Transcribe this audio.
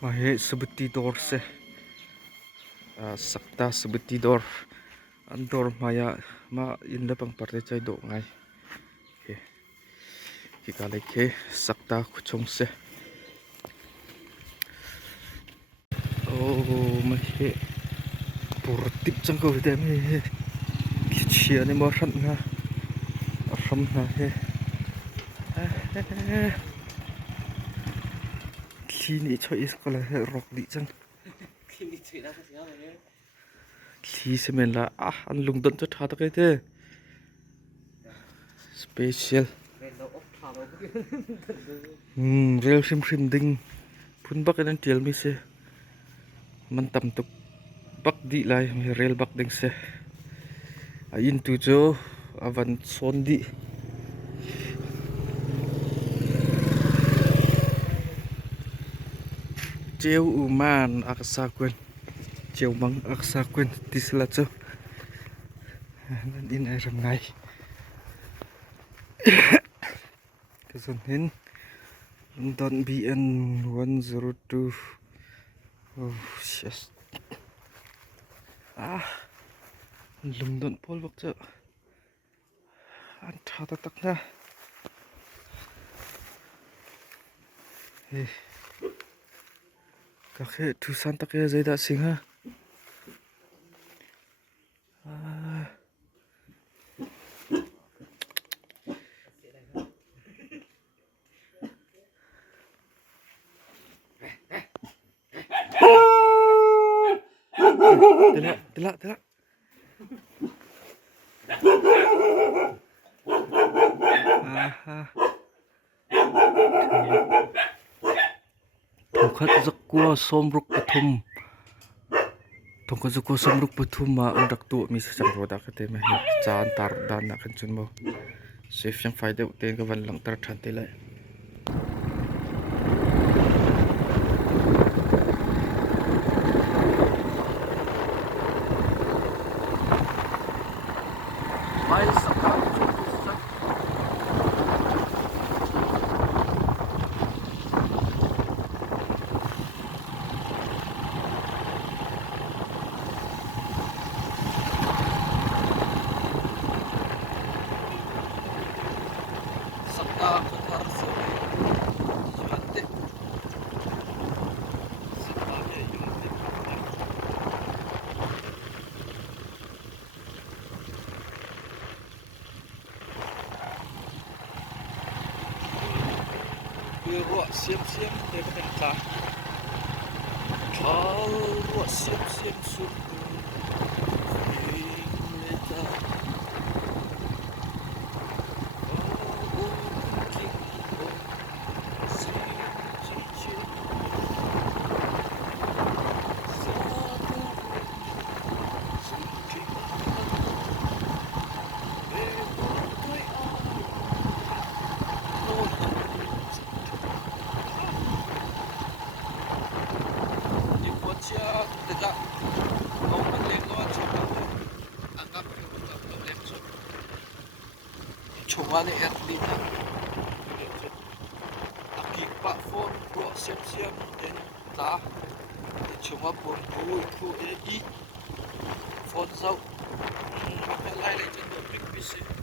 Mahe seperti dor se sakta seperti dor andor maya ma inda pang parte chai do ngai he kita leke sakta kuchong se oh mahe purtip chang ko de me he chia ni mo ran na ram na he Kini choi is kola he rock di chang Khi semen la an lung don cho tha ta kai te special real sim ding phun bak an tial mi se man tam tuk bak di lai mi real bak ding se a in tu cho avan son di treo u man aksa kwen treo mang aksa kwen tisla cho nan in ai ram ngai Kason hin London BN 102 oh yes London Paul bak cho an tha ta tak na ka khe thu san tak ye zaida sing ha Tela Thongkhat zakwa somruk pathum Thongkhat zakwa somruk pathum ma andak tu mi sa chang roda ka te me chan tar dan na kan chun mo safe yang faida ten ka van lang tar than te lai ruộng xiêm để có thể trả cho ruộng xiêm xuống Chungan ni atlet akik platform pro siap dan ta chunga pun ku i phone zau lai lai chen do big busy